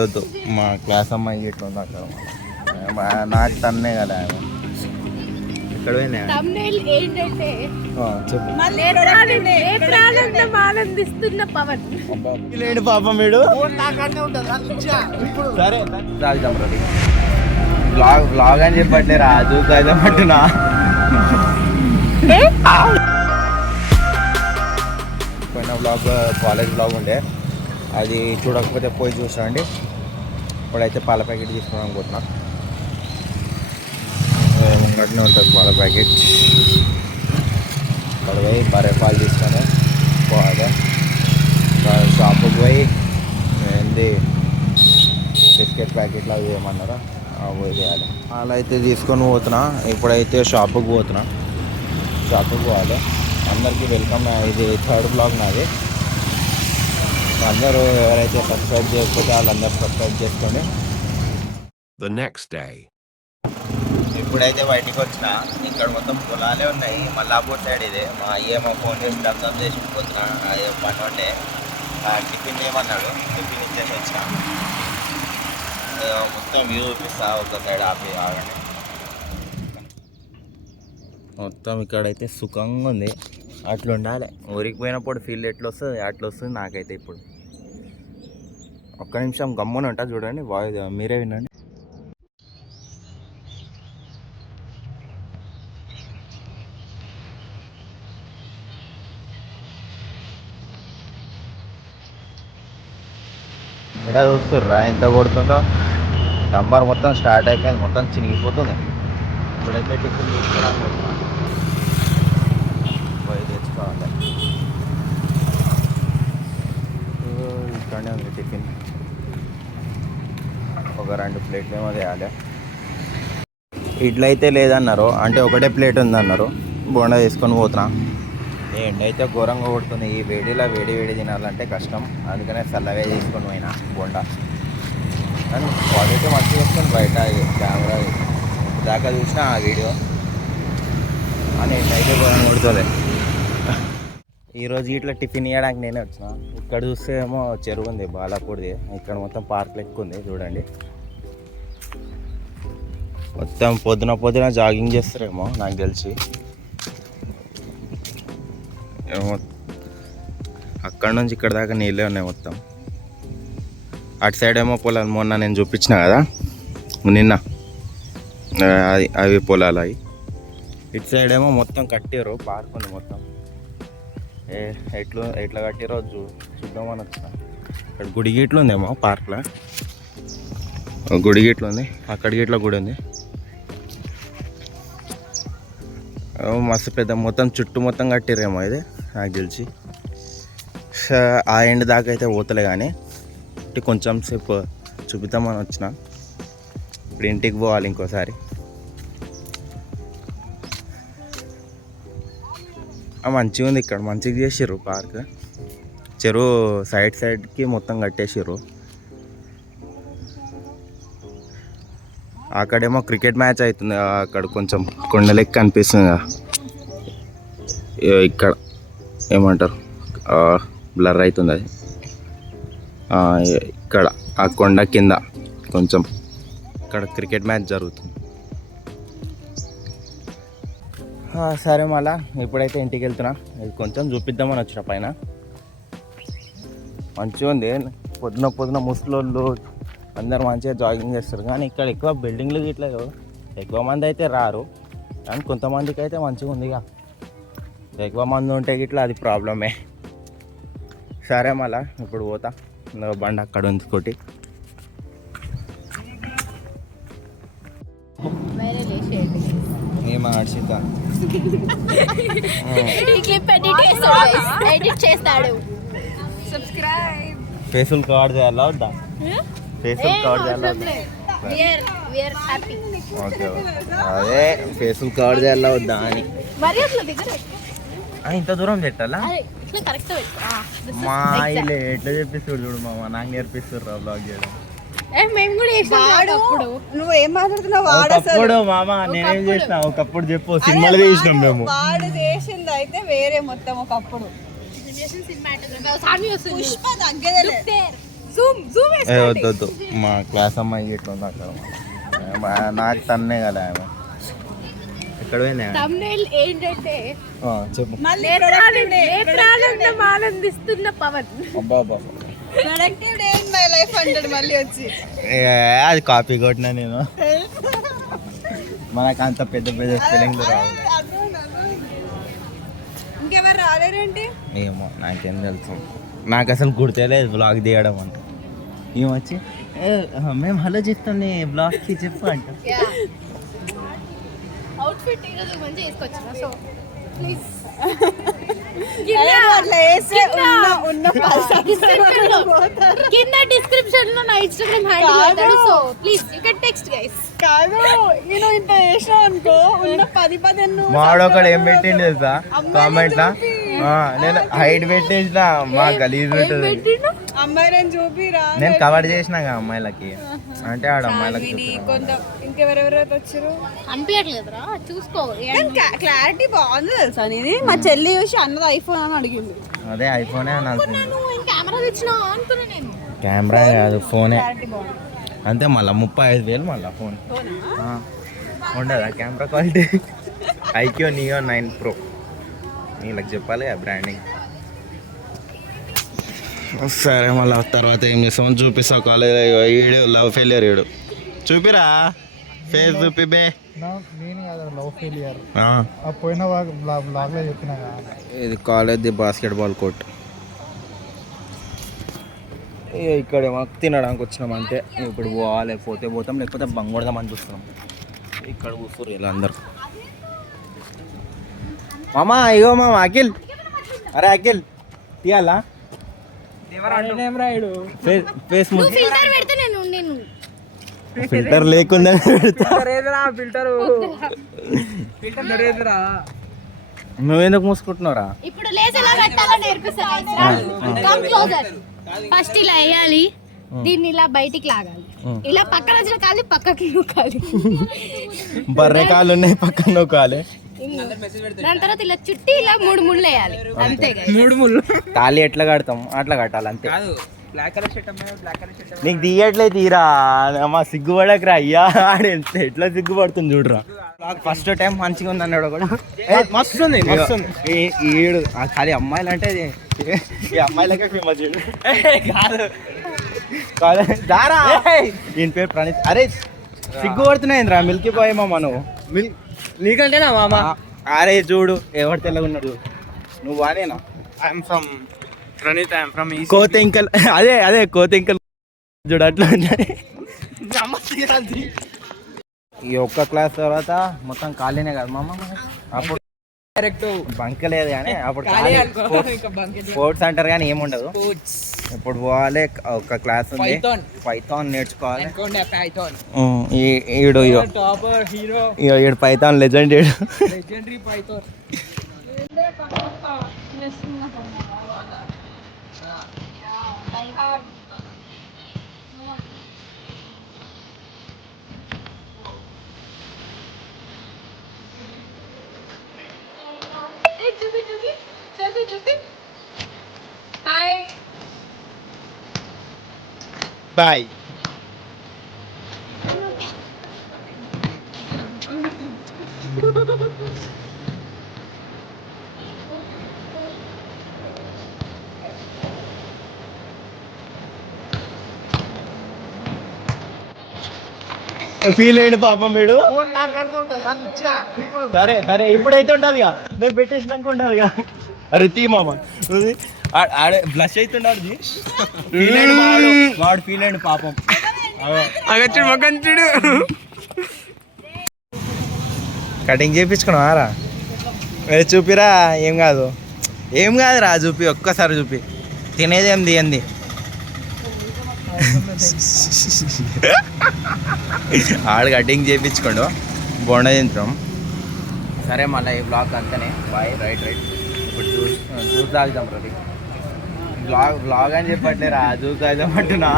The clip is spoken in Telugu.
వద్దు మా క్లాస్ అమ్మాయి ఇట్లా ఉంది అక్కడ నాకు తన్నే కదా ఆమె ఇక్కడ లేడు పాపం వీడు సరే రాజు బ్లాగ్ అని చెప్పట్లే రాజు పట్టినా పోయిన బ్లాగ్ కాలేజ్ బ్లాగ్ ఉండే అది చూడకపోతే పోయి చూసాండి. ఇప్పుడైతే పాల ప్యాకెట్ తీసుకోవడం అనుకుంటున్నా. ముంగట్నే ఉంటుంది పాల ప్యాకెట్. ఇక్కడ పోయి బరే పాలు తీసుకొని పోవాలి. షాపుకి పోయి ఏంది బిస్కెట్ ప్యాకెట్లు అవి ఏమన్నారా పోయి చేయాలి. పాలు అయితే తీసుకొని పోతున్నా. ఇప్పుడైతే షాపుకి పోతున్నా. షాపుకి పోవాలి. అందరికీ వెల్కమ్. ఇది 3rd బ్లాగ్ నాది. అందరూ ఎవరైతే సబ్స్క్రైబ్ చేయకపోతే వాళ్ళందరూ సబ్స్క్రైబ్ చేసుకోండి. The next day. ఇప్పుడైతే బయటికి వచ్చిన ఇక్కడ మొత్తం పొలాలే ఉన్నాయి. మల్లాపూర్ సైడ్ ఇదే. మా అయ్యేమో ఫోన్ చేసి డబ్బు చేసి పోతున్నా. అదే పని ఉంటే టిఫిన్ చేయమన్నాడు. టిఫిన్ ఇచ్చేసి వచ్చిన. మొత్తం వ్యూ చూపిస్తా. ఒక సైడ్ ఆపి ఆగండి. మొత్తం ఇక్కడైతే సుఖంగా ఉంది. అట్లా ఉండాలి. ఊరికి పోయినప్పుడు ఫీల్ ఎట్లా వస్తుంది అట్లా వస్తుంది నాకైతే. ఇప్పుడు ఒక్క నిమిషం గమ్మున ఉంటా చూడండి. వాయిస్ మీరే వినండి. ఇక్కడ చూస్తుర్రా ఎంత కొడుతుందో. డంబర్ మొత్తం స్టార్ట్ అయిపోయింది. మొత్తం చినిగిపోతుంది. ఇప్పుడైతే టిఫిన్ తీసుకోవాలి. పోయి తెచ్చుకోవాలి. ఇక్కడనే ఉంది టిఫిన్. ఒక 2 ప్లేట్లు ఏమో తేయాలి. ఇడ్లీ అయితే లేదన్నారు. అంటే ఒకటే ప్లేట్ ఉందన్నారు. బోండా తీసుకొని పోతున్నా. ఎండ అయితే ఘోరంగా కొడుతుంది. ఈ వేడిలో వేడి తినాలంటే కష్టం. అందుకనే చల్లవే తీసుకొని పోయినా బోండా. కానీ క్వాలిటీ మంచిగా వస్తుంది. బయట కెమెరా దాకా చూసిన ఆ వీడియో అని ఎండైతే ఘోరంగా కొడుతుంది. ఈరోజు ఇట్లా టిఫిన్ ఇవ్వడానికి నేనే వచ్చిన. ఇక్కడ చూస్తే ఏమో చెరువు ఉంది బాలాపూర్ది. ఇక్కడ మొత్తం పార్క్ ఎక్కువ ఉంది చూడండి. మొత్తం పొద్దున జాగింగ్ చేస్తారేమో నాకు తెలిసి. ఏమో అక్కడ నుంచి ఇక్కడ దాకా నీళ్ళే ఉన్నాయి మొత్తం. అటు సైడ్ ఏమో పొలాలు మొన్న నేను చూపించిన కదా నిన్న, అవి పొలాలు అవి. ఇటు సైడ్ ఏమో మొత్తం కట్టారు. పార్క్ ఉంది మొత్తం. ఎట్లా కట్టిరో చూద్దామని వచ్చిన. ఇక్కడ గుడి గిట్లు ఉందేమో పార్క్లో. గుడి గిట్లు ఉంది. అక్కడ గిట్ల గుడి ఉంది. మస్తు పెద్ద మొత్తం చుట్టూ మొత్తం కట్టిరేమో ఇది నాకు తెలిసి. ఆ ఎండ్ దాకా అయితే పోతలే కానీ కొంచెం సేపు చూపిద్దామని వచ్చిన. ఇప్పుడు ఇంటికి పోవాలి ఇంకోసారి. మంచిగా ఉంది. ఇక్కడ మంచిగా చేసిర్రు పార్క్. చెరువు సైడ్కి మొత్తం కట్టేసిర్రు. అక్కడేమో క్రికెట్ మ్యాచ్ అవుతుంది. అక్కడ కొంచెం కొండలెక్క కనిపిస్తుంది. ఇక్కడ ఏమంటారు బ్లర్ అవుతుంది అది. ఇక్కడ ఆ కొండ కింద కొంచెం ఇక్కడ క్రికెట్ మ్యాచ్ జరుగుతుంది. సరే మళ్ళా ఇప్పుడైతే ఇంటికి వెళ్తున్నా. ఇది కొంచెం చూపిద్దామని వచ్చిన పైన. మంచిగా ఉంది. పొద్దున ముసలోళ్ళు అందరు మంచిగా జాగింగ్ చేస్తారు. కానీ ఇక్కడ ఎక్కువ బిల్డింగ్లు ఇట్లా ఎక్కువ మంది అయితే రారు. కానీ కొంతమందికి అయితే మంచిగా ఉంది. ఎక్కువ మంది ఉంటే ఇట్లా అది ప్రాబ్లమే. సరే మళ్ళా ఇప్పుడు పోతా. బండి అక్కడ ఉంది స్కూటీ. ఏమా హర్షిత ఫేసుల్ కవర్ చేయాలా వద్దా? ఫేసుల్ కవర్ చేయాలా వద్దా? ఓకే అదే ఫేసుల్ కవర్ చేయాలా వద్దా అని. ఇంత దూరం పెట్టాలా? మా ఇల్లు ఎట్లా చెప్పిస్తారు చూడు మామ. నాకు నేర్పిస్తారు బ్లాగ్ చేయడం. నువ్వు ఏం మాట్లాడుతున్నావు? మామ నేనేం చేసిన ఒకప్పుడు చెప్పు. సినిమాలు చేసినాం మేము. వాడు చేసింది అయితే వేరే మొత్తం. ఒకప్పుడు జూమ్ జూమ్ వద్దొద్దు మా క్లాస్ అమ్మాయి ఇట్లా ఉంది అక్కడ నాకు తన్నే కదా ఆమె ఎక్కడ పోయింది ఆమె? thumbnail ఏంటంటే చెప్పు మళ్ళీ నేత్రానందం ఆనందిస్తున్న పవన్. అబ్బా అబ్బా productive day in my life అంటాడు మళ్ళీ వచ్చి. అది కాపీ కొట్టినా నేను మనకు అంత పెద్ద పెద్ద స్పెల్లింగ్ రావు. ఇంకెవరు రాలేరేంటి? ఏమో నాకేం తెలుసు, నాకు అసలు గుర్తులేదు బ్లాగ్ తీయడం అంటే. ఏమొచ్చి మేము హలో చెప్తాం బ్లాగ్కి చెప్పు అంట. అవుట్ఫిట్ ఈరోజు మంచిగా వేసుకొచ్చిన సో ప్లీజ్ అట్లా వేస్తే ఉన్న కింద డిస్క్రిప్షన్ లో నా ఇన్స్టాగ్రామ్ హ్యాండిల్ పెడతాడు so please you can text guys. కాదు నేను ఇంత వేసినా అనుకో ఉన్న 10 మాడొకడు ఏం పెట్టిండు తెలుసా కామెంట్ లా, నేను హైట్ పెట్టేసిన మా గలీజ్ ఉంటుంది. అమ్మాయిలను చూపిరా. నేను కవర్ చేసినా అమ్మాయిలకి, అంటే ఆడ అమ్మాయిలకి కొంత ఇంకెవరెవరైతే వచ్చారు అనిపించట్లేదురా చూసుకో. క్లారిటీ బాగుంది తెలుసా నీది. మా చెల్లి చూసి అన్నది ఐఫోన్ అని అడిగింది. అదే ఐఫోనే అనాల్సింది. కెమెరా తెచ్చినా అనుకున్నా నేను. కెమెరా కాదు ఫోనే క్లారిటీ బాగుంది. అంతే, మళ్ళీ 35,000 మళ్ళీ ఫోన్ ఉండదా camera quality. IQOO Neo 9 Pro నీళ్ళకి చెప్పాలి ఆ బ్రాండింగ్. సరే మళ్ళీ తర్వాత ఏం చేస్తామని చూపిస్తావు కాలేజ్. ఈడు లవ్ ఫెయిలియర్ ఈడు చూపిరా, ఫేస్ చూపి బే. నేను కాదు లవ్ ఫెయిలియర్ పోయిన బ్లాగ్లో చెప్పినా కదా. ఇది కాలేజ్ బాస్కెట్బాల్ కోర్ట్. ఇక్కడ మాకు తినడానికి వచ్చినాం అంతే. ఇప్పుడు పోవాలి, పోతే పోతాం లేకపోతే బంగ్ కొడదామని చూస్తున్నాం. ఇక్కడ కూర్చోరు ఇలా అందరు. మామా ఇగో మామ అఖిల్, అరే అఖిల్ తీయాలా ఫేస్ ఫిల్టర్ పెడితే నేను ఫిల్టర్ లేకుండా నువ్వెందుకు మూసుకుంటున్నారా? ఇప్పుడు లేస్ ఎలా పెట్టాలో నేర్పిస్తాను. Come closer. ఫస్ట్ ఇలా వేయాలి, దీన్ని ఇలా బయటికి లాగాలి, ఇలా పక్కన వచ్చిన కాలి పక్కకి నూకాలి. బర్రె కాళ్ళు ఉన్నాయి పక్కన నూకాలి. దాని తర్వాత ఇలా చుట్టి ఇలా 3 ముళ్ళు వేయాలి అంతే. 3 ముళ్ళు తాళి ఎట్లా కడతాం అట్లా కట్టాలి అంతే. నీకు తీయట్లేదు తీరా మా సిగ్గుపడకరా అయ్యా. ఎట్లా సిగ్గుపడుతుంది చూడరా. ఫస్ట్ టైం మంచిగా ఉంది అన్నాడు కూడా. మస్తు ఉంది ఈడు ఖాళీ అమ్మాయిలు అంటే ఈ అమ్మాయిలకే ఫేమస్ కాదు దారా. ఈయన పేరు ప్రణీత్. అరే సిగ్గుపడుతున్నాయింద్రా మిల్కీ బాయ్ మామ నువ్వు. నీకంటేనా మామ? అరే చూడు ఎవరు తెల్లగున్నాడు. నువ్వు వానేనా? I'm from Praneeth, I'm from Kothenkal. అదే కోతెంకల్ చూడు అట్లా. ఈ ఒక్క క్లాస్ తర్వాత మొత్తం ఖాళీనే కదా మామ. అప్పుడు డైరెక్ట్ బంక్ లేదు కానీ అప్పుడు స్పోర్ట్స్ అంటారు కానీ ఏముండదు. ఇప్పుడు పోవాలి, ఒక క్లాస్ ఉంది పైథాన్ నేర్చుకోవాలి. ఈడు టాపర్ హీరో ఈడు పైథాన్ లెజెండ్. ఈడు లెజెండరీ పైథాన్. బాయ్. ఫీల్ అయ్యండి పాపం వీడు. సరే సరే ఇప్పుడైతే ఉంటుంది ఇక, నేను పెట్టేసినాక ఉంటుంది ఇక. అరే తీ మామ ఆడే బ్లష్ అవుతుండాడు. ఫీల్ అయ్యండి వాడు ఫీల్ అయ్యండి పాపం. కటింగ్ చేయించుకున్నావారా? చూపిరా. ఏం కాదురా చూపి, ఒక్కసారి చూపి. తినేదేం తీయండి. ఆడు కటింగ్ చేయించుకోండు, బొండ తింటాం. సరే మళ్ళీ ఈ బ్లాగ్ అంతనే బాయ్. రైట్ ఇప్పుడు జ్యూస్ తాగుతాం రవి. బ్లాగ్ అని చెప్పట్లేరా, జ్యూస్ తాగుతాం అంటున్నా.